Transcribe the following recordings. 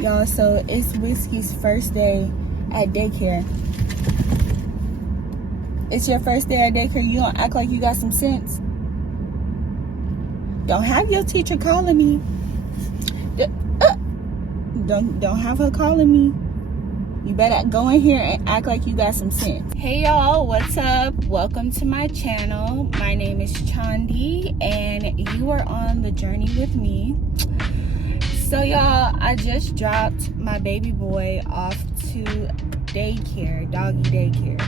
Y'all, so it's Whiskey's first day at daycare. It's your first day at daycare. You don't act like you got some sense. Don't have your teacher calling me. Don't have her calling me. You better go in here and act like you got some sense. Hey y'all, what's up? Welcome to my channel. My name is Chandi and you are on the journey with me. So y'all, I just dropped my baby boy off to daycare, Doggy DayCare.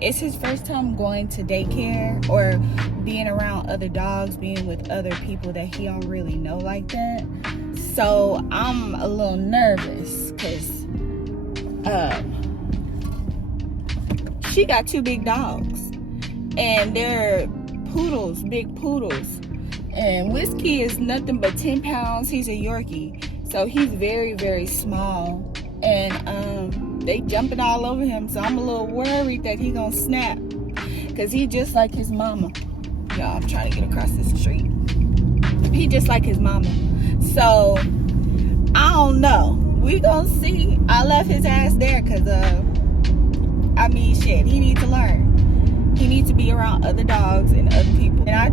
It's his first time going to daycare or being around other dogs, being with other people that he don't really know like that. So I'm a little nervous because she got two big dogs and they're poodles, big poodles. And Whiskey is nothing but 10 pounds. He's a Yorkie. So he's very, very small. And they jumping all over him. So I'm a little worried that he gonna snap. Because he just like his mama. Y'all, I'm trying to get across this street. He just like his mama. So, I don't know. We gonna see. I left his ass there because, I mean, shit, he needs to learn. He needs to be around other dogs and other people. And I,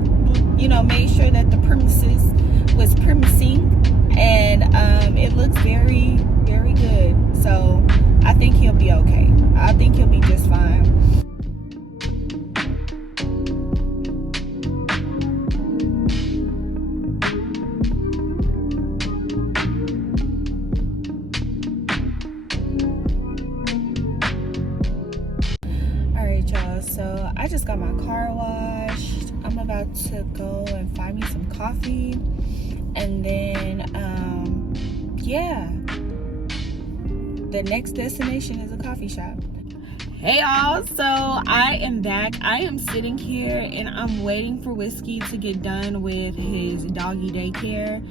made sure that the premises was premising. And it looks very, very good. So, I think he'll be okay. I think he'll be just fine. Y'all, so I just got my car washed. I'm about to go and find me some coffee, and then yeah, the next destination is a coffee shop. Hey y'all, so I am back. I am sitting here and I'm waiting for Whiskey to get done with his doggy daycare.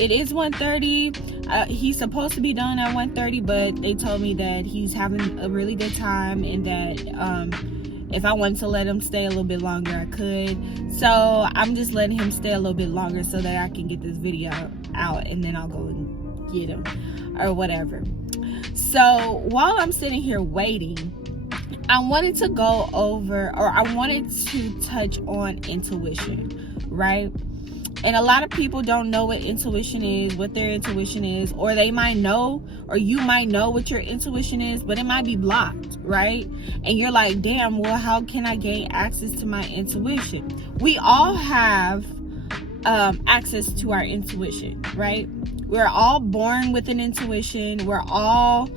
It is 1:30. He's supposed to be done at 1:30, but they told me that he's having a really good time and that if I wanted to let him stay a little bit longer, I could. So I'm just letting him stay a little bit longer so that I can get this video out, and then I'll go and get him or whatever. So while I'm sitting here waiting, I wanted to go over, or I wanted to touch on intuition, right? And a lot of people don't know what intuition is, what their intuition is, or they might know, or you might know what your intuition is, but it might be blocked, right? And you're like, damn, well, how can I gain access to my intuition? We all have access to our intuition, right? We're all born with an intuition. We're all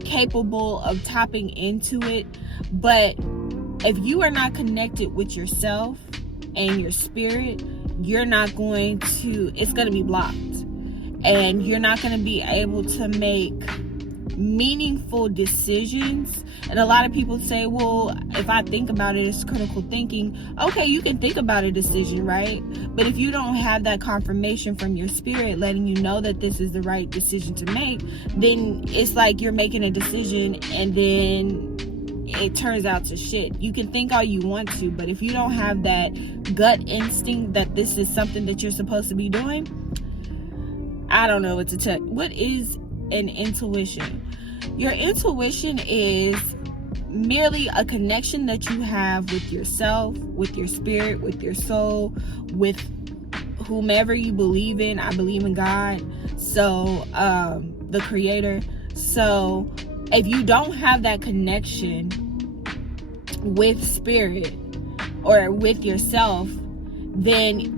capable of tapping into it. But if you are not connected with yourself and your spirit, you're not going to, it's going to be blocked. And you're not going to be able to make meaningful decisions. And a lot of people say, well, if I think about it, it's critical thinking. Okay, you can think about a decision, right? But if you don't have that confirmation from your spirit letting you know that this is the right decision to make, then it's like you're making a decision and then it turns out to shit. You can think all you want to, but if you don't have that gut instinct that this is something that you're supposed to be doing, I don't know what to tell you. What is an intuition? Your intuition is merely a connection that you have with yourself, with your spirit, with your soul, with whomever you believe in. I believe in God, so the creator. So if you don't have that connection with spirit or with yourself, then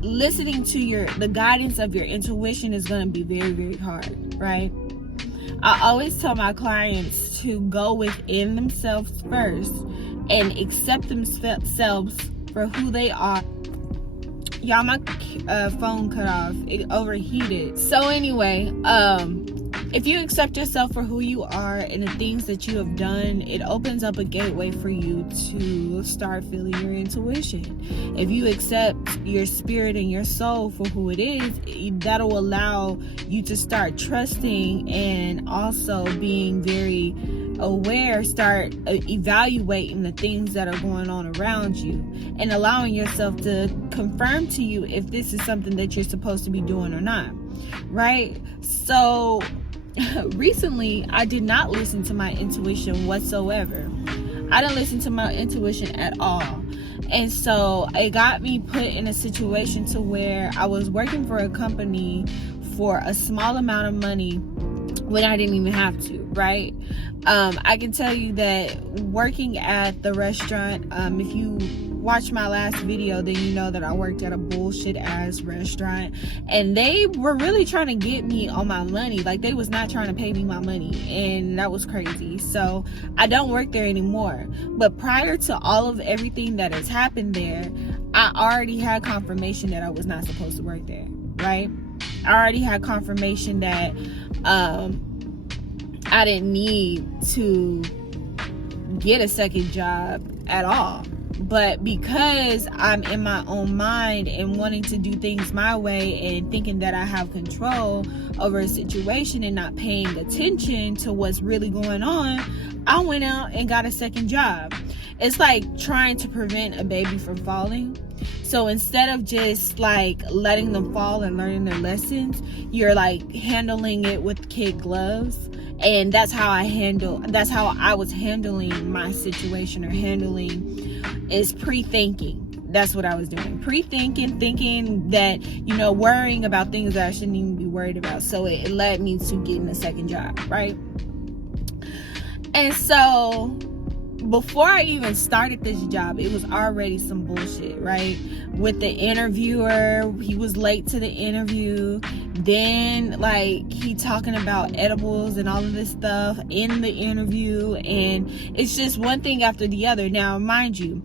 listening to the guidance of your intuition is going to be very, very hard, right? I always tell my clients to go within themselves first and accept themselves for who they are. Y'all, my phone cut off. It overheated. So anyway, if you accept yourself for who you are and the things that you have done, it opens up a gateway for you to start feeling your intuition. If you accept your spirit and your soul for who it is, that'll allow you to start trusting and also being very aware, start evaluating the things that are going on around you and allowing yourself to confirm to you if this is something that you're supposed to be doing or not, right? So recently, I did not listen to my intuition whatsoever. I didn't listen to my intuition at all. And so it got me put in a situation to where I was working for a company for a small amount of money when I didn't even have to, right? I can tell you that working at the restaurant, if you watch my last video, then you know that I worked at a bullshit ass restaurant, and they were really trying to get me on my money. Like, they was not trying to pay me my money, and that was crazy. So I don't work there anymore. But prior to all of everything that has happened there, I already had confirmation that I was not supposed to work there, right? I already had confirmation that I didn't need to get a second job at all. But because I'm in my own mind and wanting to do things my way and thinking that I have control over a situation and not paying attention to what's really going on, I went out and got a second job. It's like trying to prevent a baby from falling. So instead of just like letting them fall and learning their lessons, you're like handling it with kid gloves. And that's how I was handling my situation, or handling is pre-thinking. That's what I was doing. Pre-thinking, thinking that, worrying about things that I shouldn't even be worried about. So it led me to getting a second job, right? And so before I even started this job, it was already some bullshit, right? With the interviewer, he was late to the interview. Then, like, he talking about edibles and all of this stuff in the interview. And it's just one thing after the other. Now, mind you,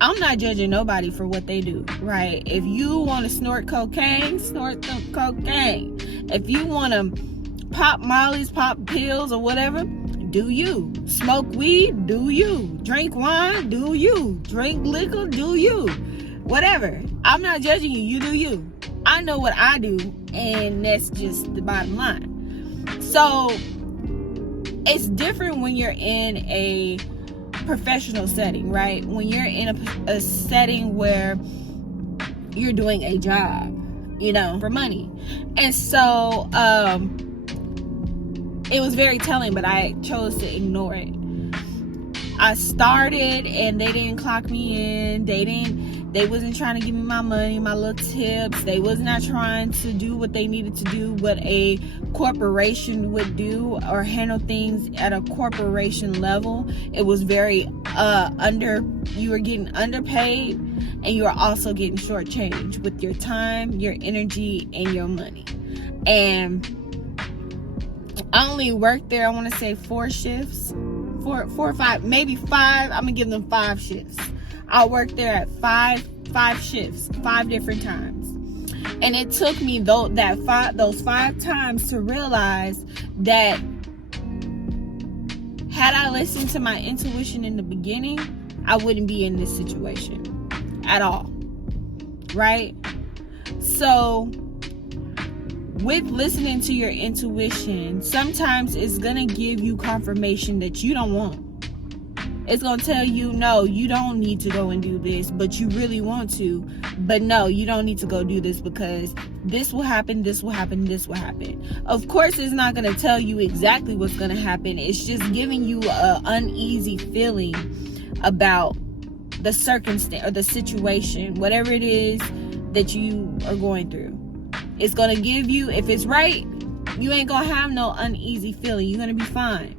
I'm not judging nobody for what they do, right? If you want to snort cocaine, snort the cocaine. If you want to pop mollies, pop pills or whatever, do you. Smoke weed, do you. Drink wine, do you. Drink liquor, do you. Whatever. I'm not judging you. You do you. I know what I do, and that's just the bottom line. So it's different when you're in a professional setting, right? When you're in a setting where you're doing a job, for money. And so it was very telling, but I chose to ignore it. I started and they didn't clock me in. They wasn't trying to give me my money, my little tips. They was not trying to do what they needed to do, what a corporation would do, or handle things at a corporation level. It was very you were getting underpaid, and you were also getting shortchanged with your time, your energy, and your money. And I only worked there, I want to say 4 shifts, four or five, maybe 5. I'm gonna give them 5 shifts. I worked there at five shifts, 5 different times. And it took me those 5 times to realize that had I listened to my intuition in the beginning, I wouldn't be in this situation at all, right? So with listening to your intuition, sometimes it's gonna give you confirmation that you don't want. It's gonna tell you, no, you don't need to go and do this, but you really want to. But no, you don't need to go do this because this will happen, this will happen, this will happen. Of course, it's not gonna tell you exactly what's gonna happen. It's just giving you an uneasy feeling about the circumstance or the situation, whatever it is that you are going through. It's gonna give you, if it's right, you ain't gonna have no uneasy feeling. You're gonna be fine.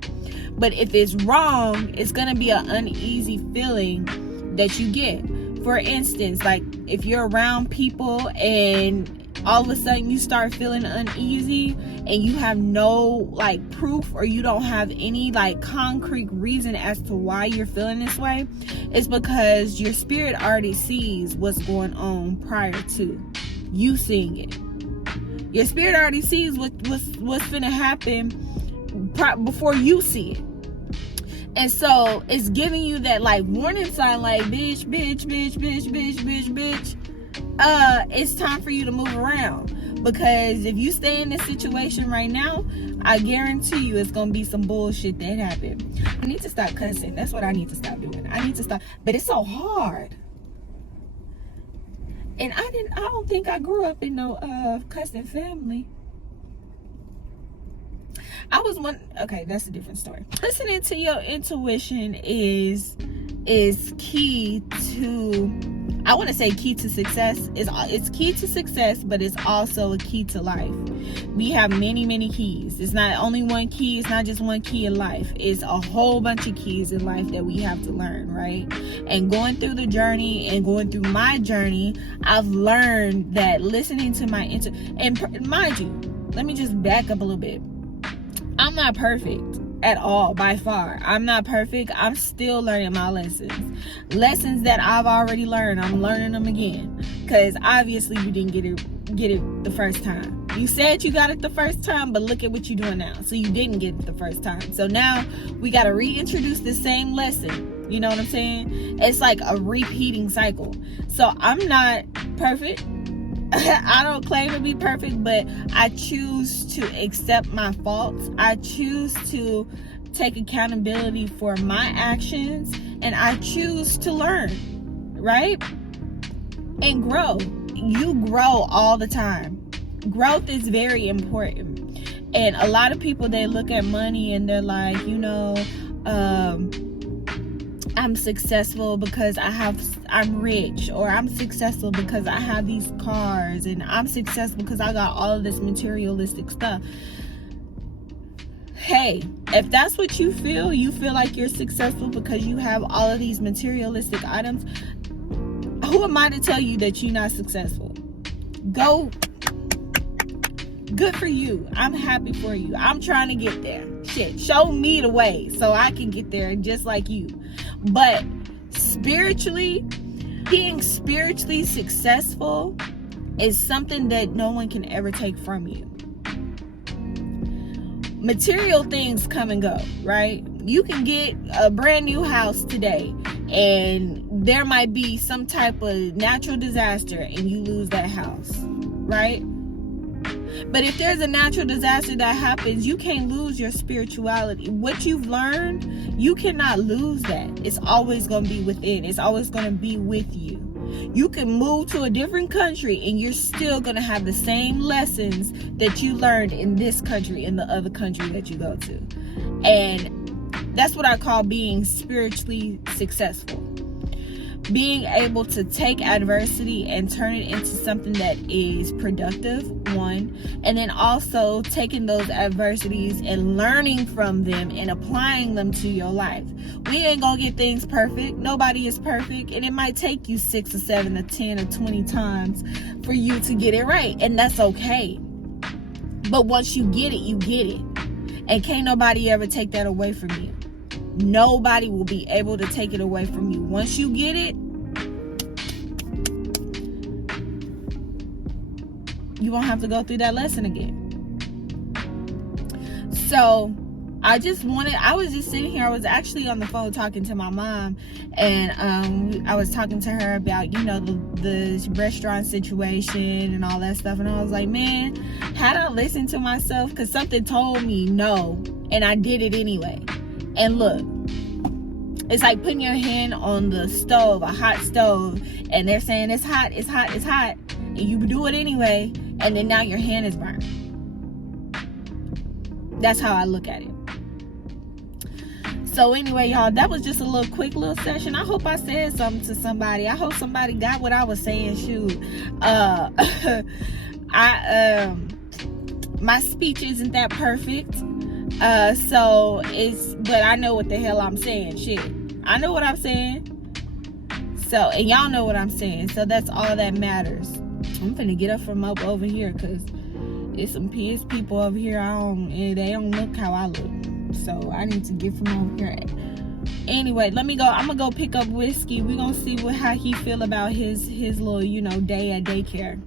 But if it's wrong, it's gonna be an uneasy feeling that you get. For instance, like if you're around people and all of a sudden you start feeling uneasy and you have no like proof, or you don't have any like concrete reason as to why you're feeling this way, it's because your spirit already sees what's going on prior to you seeing it. Your spirit already sees what's gonna happen before you see it. And so it's giving you that like warning sign, like bitch, it's time for you to move around. Because if you stay in this situation right now, I guarantee you it's gonna be some bullshit that happened. I need to stop cussing. That's what I need to stop doing. I need to stop. But it's so hard. And I don't think I grew up in no cussing family. I was one. Okay, that's a different story. Listening to your intuition is key to, I want to say key to success. It's key to success, but it's also a key to life. We have many keys. It's not only one key. It's not just one key in life. It's a whole bunch of keys in life that we have to learn, right? And going through the journey and going through my journey, I've learned that listening to my and mind you, let me just back up a little bit. I'm not perfect at all, by far. I'm not perfect. I'm still learning my lessons that I've already learned. I'm learning them again, because obviously you didn't get it the first time. You said you got it the first time, but look at what you're doing now. So you didn't get it the first time, so now we got to reintroduce the same lesson. You know what I'm saying? It's like a repeating cycle. So I'm not perfect. I don't claim to be perfect, but I choose to accept my faults. I choose to take accountability for my actions, and I choose to learn, right? And grow. You grow all the time. Growth is very important. And a lot of people, they look at money and they're like, I'm successful because I'm rich, or I'm successful because I have these cars, and I'm successful because I got all of this materialistic stuff. Hey, if that's what you feel like you're successful because you have all of these materialistic items, who am I to tell you that you're not successful? Go. Good for you. I'm happy for you. I'm trying to get there. Shit, show me the way so I can get there just like you. But spiritually, being spiritually successful is something that no one can ever take from you. Material things come and go, right? You can get a brand new house today, and there might be some type of natural disaster and you lose that house, right? But if there's a natural disaster that happens, you can't lose your spirituality. What you've learned, you cannot lose that. It's always going to be within. It's always going to be with you. You can move to a different country and you're still going to have the same lessons that you learned in this country, in the other country that you go to. And that's what I call being spiritually successful. Being able to take adversity and turn it into something that is productive, one, and then also taking those adversities and learning from them and applying them to your life. We ain't gonna get things perfect. Nobody is perfect, and it might take you 6 or 7 or 10 or 20 times for you to get it right, and that's okay. But once you get it, you get it, and can't nobody ever take that away from you. Nobody will be able to take it away from you. Once you get it, you won't have to go through that lesson again. So I was just sitting here. I was actually on the phone talking to my mom, and I was talking to her about, the restaurant situation and all that stuff. And I was like, man, had I listened to myself, because something told me no, and I did it anyway. And look, it's like putting your hand on the stove, a hot stove, and they're saying it's hot, and you do it anyway, and then now your hand is burned. That's how I look at it. So anyway, y'all, that was just a quick little session. I hope I said something to somebody. I hope somebody got what I was saying. Shoot, my speech isn't that perfect. But I know what the hell I'm saying. Shit, I know what I'm saying. So, and y'all know what I'm saying. So that's all that matters. I'm finna get up from up over here, because it's some pissed people over here. They don't look how I look. So I need to get from over here. Anyway, let me go. I'm gonna go pick up Whiskey. We're gonna see how he feel about his little, day at daycare.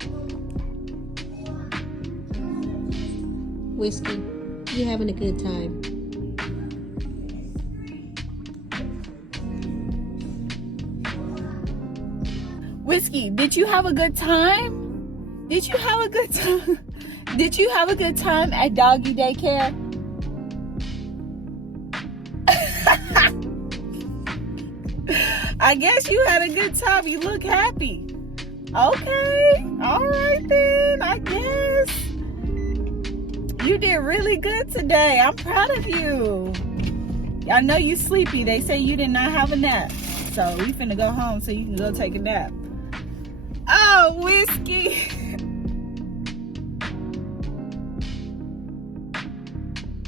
Whiskey, you having a good time? Whiskey, did you have a good time? Did you have a good time? Did you have a good time at Doggy DayCare? I guess you had a good time. You look happy. Okay. All right then. I guess. You did really good today. I'm proud of you. I know you sleepy. They say you did not have a nap. So we finna go home so you can go take a nap. Oh, Whiskey.